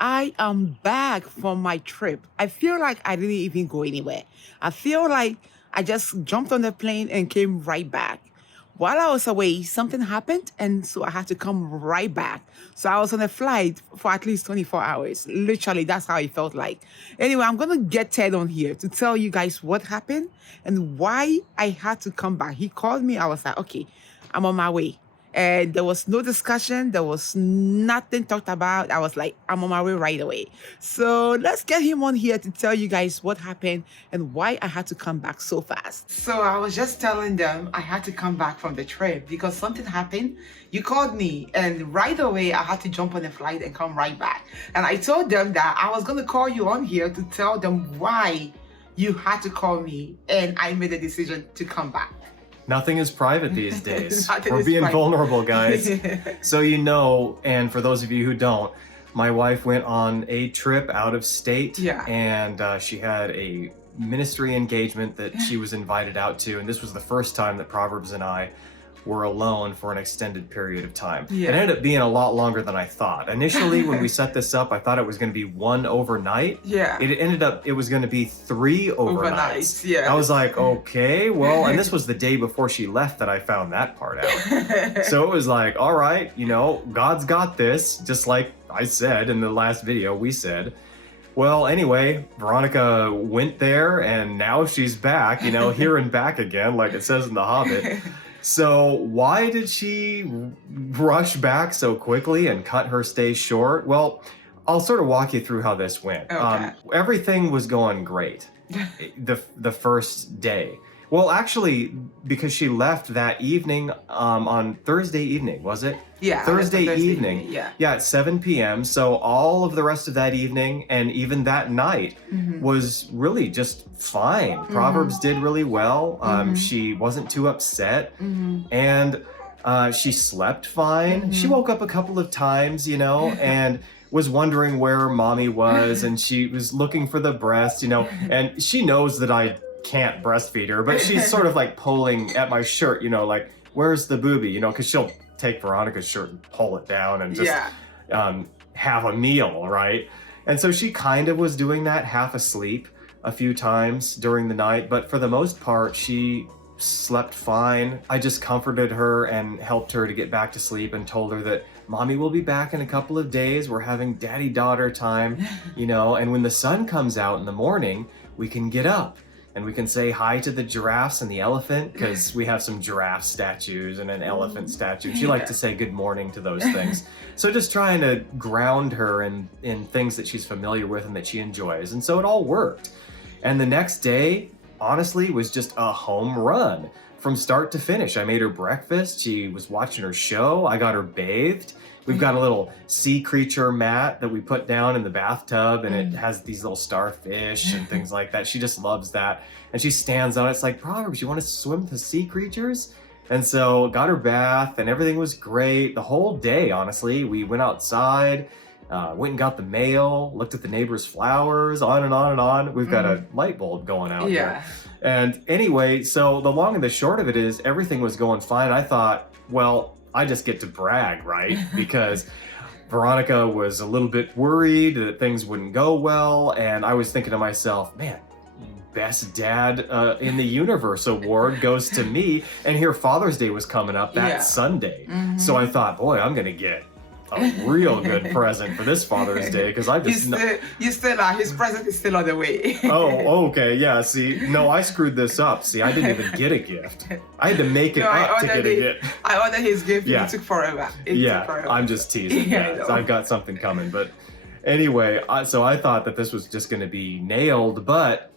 I am back from my trip. I feel like I didn't even go anywhere. I feel like I just jumped on the plane and came right back. While I was away, something happened, and so I had to come right back. So I was on a flight for at least 24 hours. Literally, that's how it felt like. Anyway, I'm going to get Ted on here to tell you guys what happened and why I had to come back. He called me. I was like, okay, I'm on my way. And there was no discussion. There was nothing talked about. I was like, I'm on my way right away. So let's get him on here to tell you guys what happened and why I had to come back so fast. So I was just telling them I had to come back from the trip because something happened. You called me, and right away I had to jump on the flight and come right back. And I told them that I was going to call you on here to tell them why you had to call me, and I made a decision to come back. Nothing is private these days. Nothing We're is being private. vulnerable, guys. So and for those of you who don't, my wife went on a trip out of state, Yeah. and she had a ministry engagement that she was invited out to, and this was the first time that Proverbs and I were alone for an extended period of time. Yeah. It ended up being a lot longer than I thought. Initially, when we set this up, I thought it was going to be one overnight. Yeah. It was going to be 3 overnights. Yeah. I was like, okay, well, and this was the day before she left that I found that part out. So it was like, all right, God's got this, just like I said in the last video we said. Well, anyway, Veronica went there, and now she's back, here and back again, like it says in The Hobbit. So why did she rush back so quickly and cut her stay short? Well, I'll sort of walk you through how this went. Okay. Everything was going great the first day. Well, actually, because she left that evening on Thursday evening, was it? Yeah. Thursday Thursday evening. Yeah. Yeah, at 7 p.m. So all of the rest of that evening and even that night was really just fine. Proverbs did really well. She wasn't too upset. And she slept fine. She woke up a couple of times, and was wondering where mommy was, and she was looking for the breast, and she knows that I can't breastfeed her, but she's sort of like pulling at my shirt, like, where's the boobie, because she'll take Veronica's shirt and pull it down and just have a meal, right? And so she kind of was doing that half asleep a few times during the night, but for the most part, she slept fine. I just comforted her and helped her to get back to sleep and told her that mommy will be back in a couple of days. We're having daddy-daughter time, and when the sun comes out in the morning, we can get up and we can say hi to the giraffes and the elephant, because we have some giraffe statues and an elephant statue. She liked to say good morning to those things. So just trying to ground her in things that she's familiar with and that she enjoys. And so it all worked. And the next day, honestly, was just a home run from start to finish. I made her breakfast. She was watching her show. I got her bathed. We've got a little sea creature mat that we put down in the bathtub, and it has these little starfish and things like that. She just loves that. And she stands on it. It's like, Proverbs, you want to swim with the sea creatures? And so got her bath, and everything was great. The whole day, honestly, we went outside, went and got the mail, looked at the neighbor's flowers, on and on and on. We've got a light bulb going out here. And anyway, so the long and the short of it is everything was going fine. I thought, well, I just get to brag, right? Because Veronica was a little bit worried that things wouldn't go well. And I was thinking to myself, man, best dad in the universe award goes to me. And here Father's Day was coming up that Sunday. So I thought, boy, I'm going to get a real good present for this Father's Day, because I just you still are. His present is still on the way. Oh, okay, yeah. See, no, I screwed this up. See, I didn't even get a gift. I had to make it up to get a gift. I ordered his gift. It took forever. I'm just teasing. So I've got something coming. But anyway, so I thought that this was just going to be nailed. But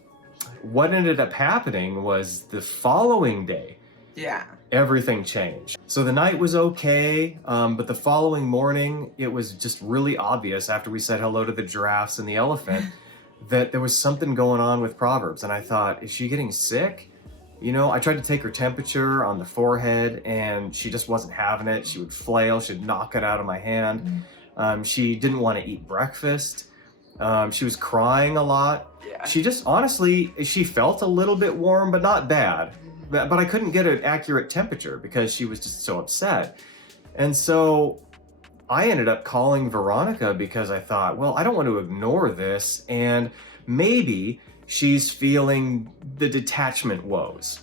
what ended up happening was the following day. Yeah. Everything changed. So the night was okay, but the following morning, it was just really obvious after we said hello to the giraffes and the elephant that there was something going on with Proverbs. And I thought, is she getting sick? I tried to take her temperature on the forehead, and she just wasn't having it. She would flail, she'd knock it out of my hand. She didn't want to eat breakfast. She was crying a lot. Yeah. She just, honestly, she felt a little bit warm, but not bad. But I couldn't get an accurate temperature because she was just so upset. And so I ended up calling Veronica because I thought, well, I don't want to ignore this, and maybe she's feeling the detachment woes.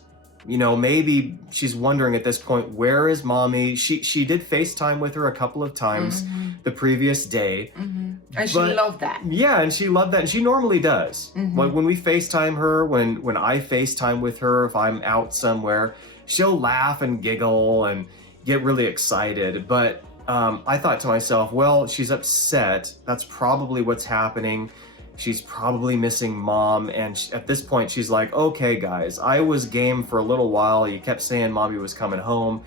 You know, maybe she's wondering at this point, where is mommy? She did FaceTime with her a couple of times the previous day. And she loved that. Yeah, and she loved that. And she normally does. When we FaceTime her, when I FaceTime with her, if I'm out somewhere, she'll laugh and giggle and get really excited. But I thought to myself, well, she's upset. That's probably what's happening. She's probably missing mom. And at this point, she's like, okay, guys, I was game for a little while. You kept saying mommy was coming home.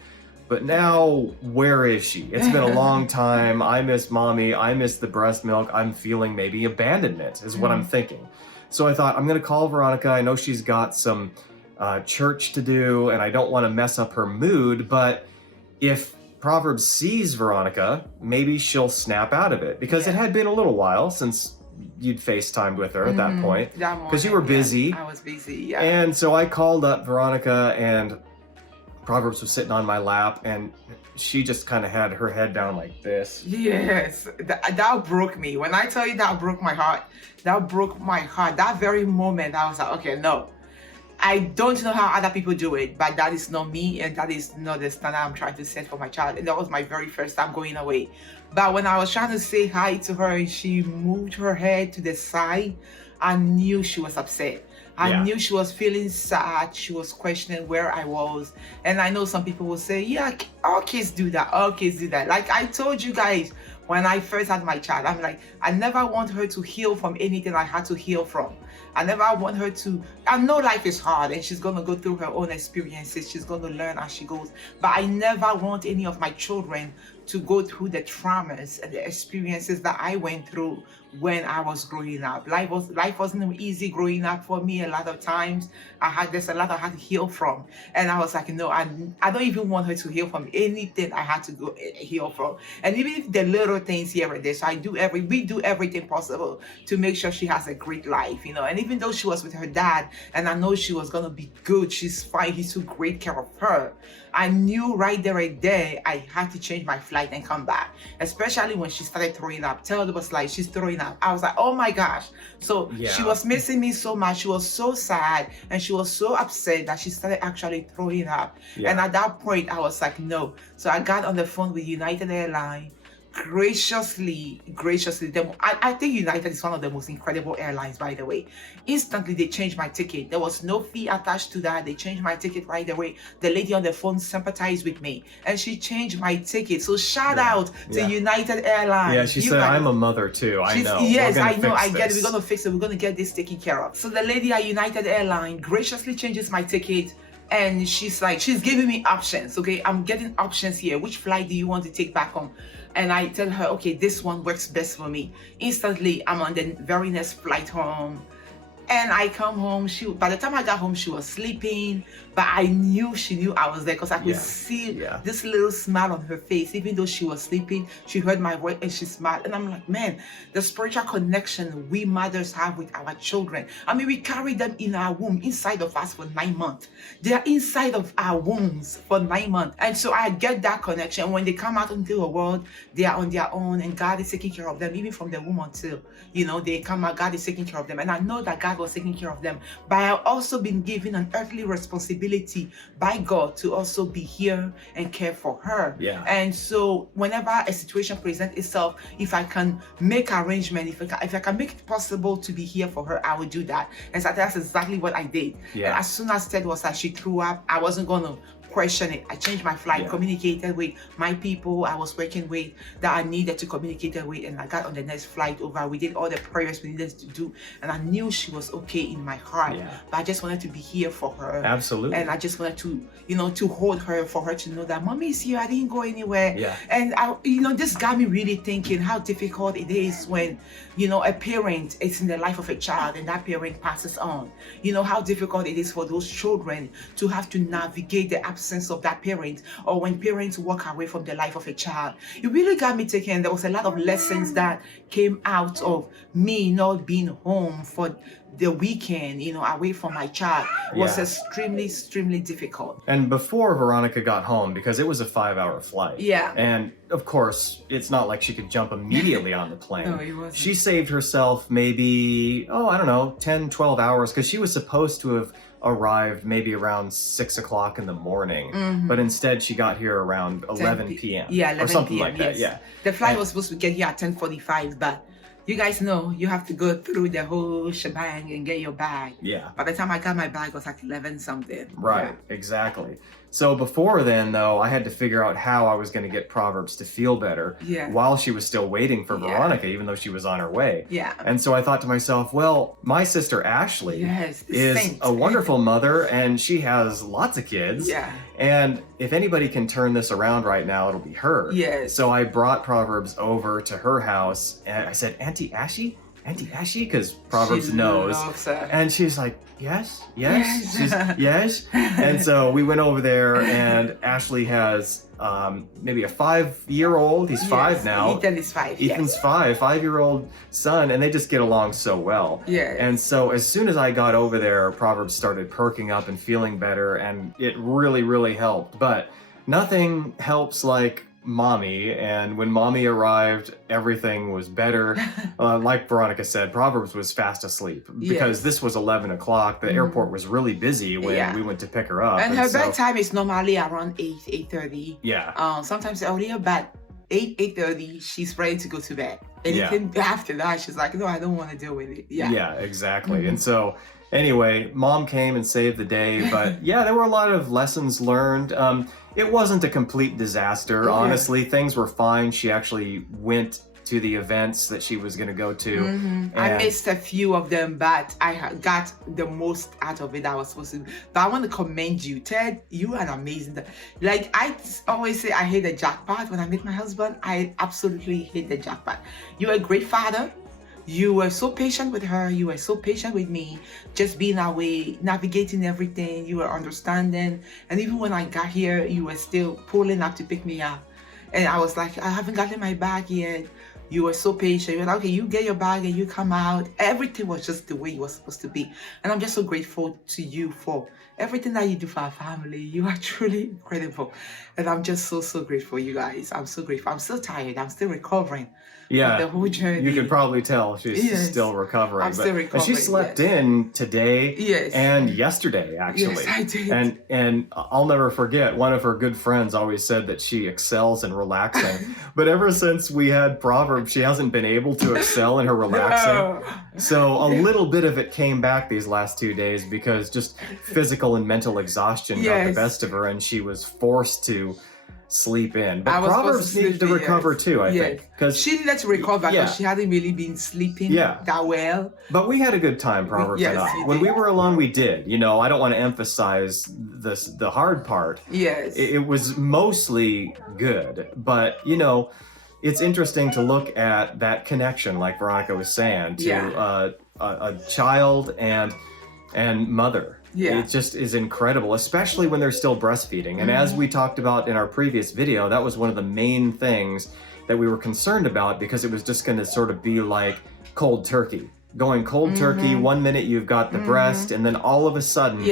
But now, where is she? It's been a long time. I miss mommy. I miss the breast milk. I'm feeling maybe abandonment is what I'm thinking. So I thought, I'm going to call Veronica. I know she's got some church to do, and I don't want to mess up her mood. But if Proverbs sees Veronica, maybe she'll snap out of it. Because it had been a little while since you'd FaceTimed with her at that point. Because you were busy. I was busy, yeah. And so I called up Veronica, and Proverbs was sitting on my lap, and she just kind of had her head down like this. Yes, that broke me. When I tell you that broke my heart, that broke my heart. That very moment, I was like, okay, no. I don't know how other people do it, but that is not me, and that is not the standard I'm trying to set for my child. And that was my very first time going away. But when I was trying to say hi to her and she moved her head to the side, I knew she was upset. I knew she was feeling sad. She was questioning where I was. And I know some people will say, yeah, all kids do that. All kids do that. Like I told you guys, when I first had my child, I'm like, I never want her to heal from anything I had to heal from. I never want her to, I know life is hard and she's going to go through her own experiences. She's going to learn as she goes. But I never want any of my children to go through the traumas and the experiences that I went through when I was growing up. Life wasn't easy growing up for me. A lot of times there's a lot I had to heal from. And I was like, no, I don't even want her to heal from anything I had to go heal from. And even if the little things here and there, so we do everything possible to make sure she has a great life, you know. And even though she was with her dad, and I know she was gonna be good, she's fine, he took great care of her. I knew right there, I had to change my flight and come back. Especially when she started throwing up. Taylor was like, she's throwing up. I was like, oh my gosh. So she was missing me so much. She was so sad and she was so upset that she started actually throwing up. And at that point, I was like, no. So I got on the phone with United Airlines. Graciously, I think United is one of the most incredible airlines, by the way. Instantly, they changed my ticket. There was no fee attached to that. They changed my ticket right away. The lady on the phone sympathized with me, and she changed my ticket. So shout out to United Airlines. Yeah, she said, I'm a mother too. I know. Yes, I know. I get it. We're going to fix it. We're going to get this taken care of. So the lady at United Airlines graciously changes my ticket. And she's like, she's giving me options. Okay, I'm getting options here. Which flight do you want to take back on? And I tell her, okay, this one works best for me. Instantly, I'm on the very next flight home. And I come home, by the time I got home, she was sleeping, but I knew she knew I was there because I could see this little smile on her face. Even though she was sleeping, she heard my voice and she smiled. And I'm like, man, the spiritual connection we mothers have with our children. I mean, we carry them in our womb, inside of us for 9 months. They are inside of our wombs for 9 months. And so I get that connection. When they come out into the world, they are on their own and God is taking care of them, even from the womb until, you know, they come out, God is taking care of them. And I know that God was taking care of them. But I've also been given an earthly responsibility by God to also be here and care for her. And so whenever a situation presents itself, if I can make arrangement, if I can make it possible to be here for her, I will do that. And so that's exactly what I did. And as soon as Ted was like, she threw up, I wasn't going to question it. I changed my flight, communicated with my people I was working with that I needed to communicate with, and I got on the next flight over. We did all the prayers we needed to do, and I knew she was okay in my heart. But I just wanted to be here for her. Absolutely. And I just wanted to, you know, to hold her, for her to know that mommy is here. I didn't go anywhere. And I, you know, this got me really thinking how difficult it is when, you know, a parent is in the life of a child and that parent passes on. You know how difficult it is for those children to have to navigate the ups absence of that parent, or when parents walk away from the life of a child. It really got me thinking. There was a lot of lessons that came out of me not being home for the weekend, away from my child. It was extremely difficult. And before Veronica got home, because it was a 5-hour flight. Yeah. And of course, it's not like she could jump immediately on the plane. No, it wasn't. She saved herself maybe, 10, 12 hours, because she was supposed to have arrived maybe around 6 o'clock in the morning. But instead, she got here around 11 p.m. Yeah, 11 or something p.m. like that. Yeah. The flight was supposed to get here at 10:45, but you guys know you have to go through the whole shebang and get your bag. Yeah. By the time I got my bag, it was like 11 something. Right, exactly. So before then, though, I had to figure out how I was going to get Proverbs to feel better while she was still waiting for Veronica, even though she was on her way. Yeah. And so I thought to myself, well, my sister Ashley is saint. a wonderful mother, and she has lots of kids. Yeah. And if anybody can turn this around right now, it'll be her. Yes. So I brought Proverbs over to her house, and I said, Auntie Ashy? Because Proverbs knows. Loves her. And she's like, yes. Yes. And so we went over there, and Ashley has maybe a 5-year-old. He's 5 now. Ethan is 5. Ethan's 5-year-old son, and they just get along so well. Yeah. And so as soon as I got over there, Proverbs started perking up and feeling better, and it really helped. But nothing helps like Mommy, and when Mommy arrived, everything was better. Like Veronica said, Proverbs was fast asleep because this was 11 o'clock. The airport was really busy when we went to pick her up. And her bedtime is normally around 8:30. Yeah. Sometimes earlier, but 8:30, she's ready to go to bed. Anything after that, she's like, no, I don't want to deal with it. Yeah, exactly. And so anyway, Mom came and saved the day, but there were a lot of lessons learned. It wasn't a complete disaster. Honestly, things were fine. She actually went to the events that she was going to go to. I missed a few of them, but I got the most out of it I was supposed to. But I want to commend you, Ted. You are amazing. Like I always say, I hate the jackpot. When I meet my husband, I absolutely hate the jackpot. You're a great father. You were so patient with her. You were so patient with me. Just being away, navigating everything. You were understanding. And even when I got here, you were still pulling up to pick me up. And I was like, I haven't gotten my bag yet. You were so patient. You were like, okay, you get your bag and you come out. Everything was just the way it was supposed to be. And I'm just so grateful to you for everything that you do for our family. You are truly incredible. And I'm just so grateful, you guys. I'm so grateful. I'm still tired. I'm still recovering. The whole journey. You can probably tell she's still recovering. I'm still recovering. And she slept in today and yesterday, actually. Yes, I did. And I'll never forget, one of her good friends always said that she excels in relaxing. But ever since we had Proverbs, she hasn't been able to excel in her relaxing. No. So a little bit of it came back these last 2 days because just physical and mental exhaustion got the best of her, and she was forced to sleep in. But Proverbs needed to recover too, I think. Because she needed to recover because she hadn't really been sleeping that well. But we had a good time, Proverbs and I. When we were alone, we did. I don't want to emphasize the hard part. Yes. It was mostly good. But, it's interesting to look at that connection, like Veronica was saying, to a child and mother. It just is incredible, especially when they're still breastfeeding. And as we talked about in our previous video, that was one of the main things that we were concerned about, because it was just going to sort of be like cold turkey. Going cold turkey, 1 minute you've got the breast, and then all of a sudden,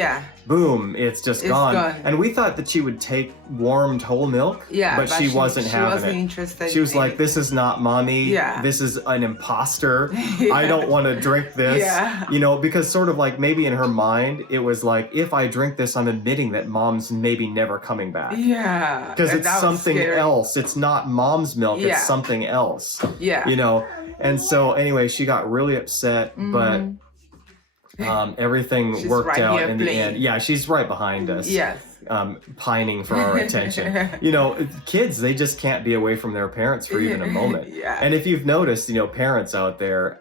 boom, it's just gone. And we thought that she would take warmed whole milk, but she wasn't having it. Interested. She was like, this is not Mommy. This is an imposter. I don't want to drink this. Because sort of like maybe in her mind, it was like, if I drink this, I'm admitting that Mom's maybe never coming back. Because it's something else. It's not Mom's milk. It's something else. And so anyway, she got really upset, but everything worked out in the end. Yeah, she's right behind us. Pining for our attention. Kids, they just can't be away from their parents for even a moment. And if you've noticed, parents out there,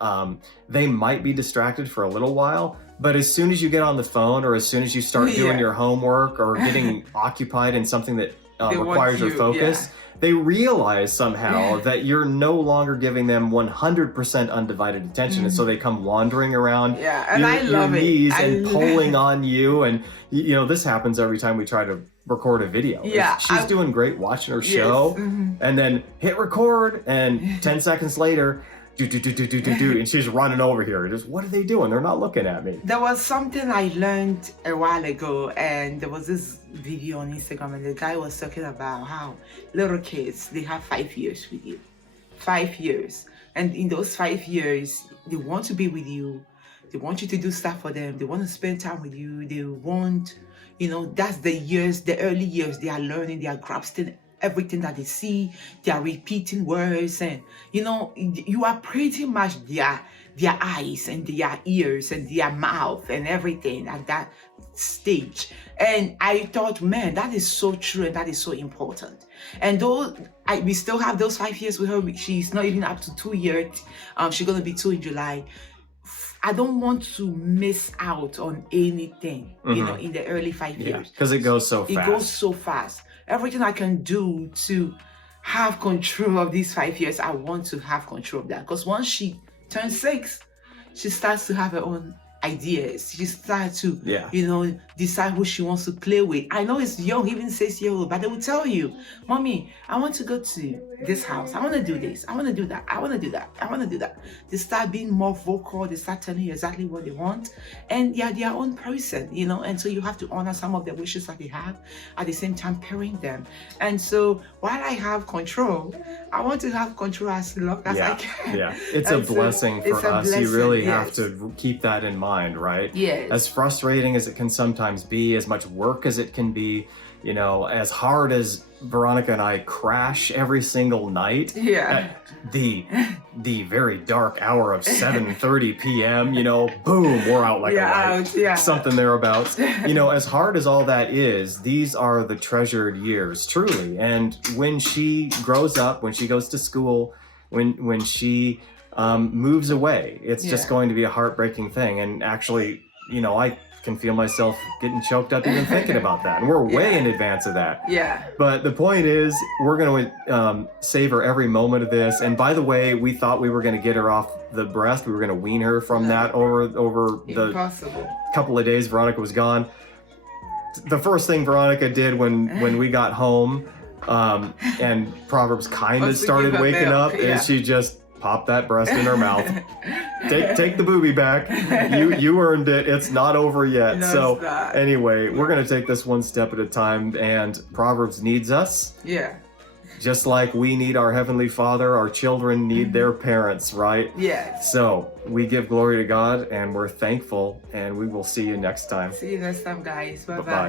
they might be distracted for a little while, but as soon as you get on the phone, or as soon as you start doing your homework or getting occupied in something that requires your focus, they realize somehow that you're no longer giving them 100% undivided attention, and so they come wandering around and I love your knees and pulling on you. And this happens every time we try to record a video. Yeah, She's doing great watching her show, and then hit record, and 10 seconds later, and she's running over here. Just, what are they doing? They're not looking at me. There was something I learned a while ago, and there was this video on Instagram, and the guy was talking about how little kids, they have 5 years with you. 5 years. And in those 5 years, they want to be with you. They want you to do stuff for them. They want to spend time with you. They want, that's the years, the early years. They are learning, they are grasping everything that they see. They are repeating words, and you are pretty much their eyes and their ears and their mouth and everything at that stage. And I thought, man, that is so true, and that is so important. And though we still have those 5 years with her, she's not even up to 2 years. She's gonna be 2 in July. I don't want to miss out on anything, in the early 5 years. Because it goes so fast. It goes so fast. Everything I can do to have control of these 5 years, I want to have control of that. Because once she turns 6, she starts to have her own ideas. She starts to, decide who she wants to play with. I know it's young, even 6 years old, but they will tell you, Mommy, I want to go to this house. I want to do this. I want to do that. I want to do that. I want to do that. They start being more vocal. They start telling you exactly what they want. And they are their own person, and so you have to honor some of the wishes that they have, at the same time pairing them. And so while I have control, I want to have control as long as I can. Yeah, it's a blessing for us. You really have to keep that in mind, right? Yes. As frustrating as it can sometimes be, as much work as it can be, as hard as Veronica and I crash every single night at the very dark hour of 7:30 p.m., boom, we're out like a light, something thereabouts. As hard as all that is, these are the treasured years, truly. And when she grows up, when she goes to school, when she moves away, it's just going to be a heartbreaking thing. And actually, I can feel myself getting choked up even thinking about that. And we're way in advance of that. Yeah. But the point is, we're going to savor every moment of this. And by the way, we thought we were going to get her off the breast. We were going to wean her from that over the couple of days Veronica was gone. The first thing Veronica did when we got home, and Proverbs kind of started waking up, is she just popped that breast in her mouth. Take the boobie back. You earned it. It's not over yet. No, so it's not. anyway, we're going to take this one step at a time, and Proverbs needs us. Yeah. Just like we need our Heavenly Father, our children need their parents, right? Yes. So we give glory to God, and we're thankful, and we will see you next time. See you next time, guys. Bye-bye. Bye-bye.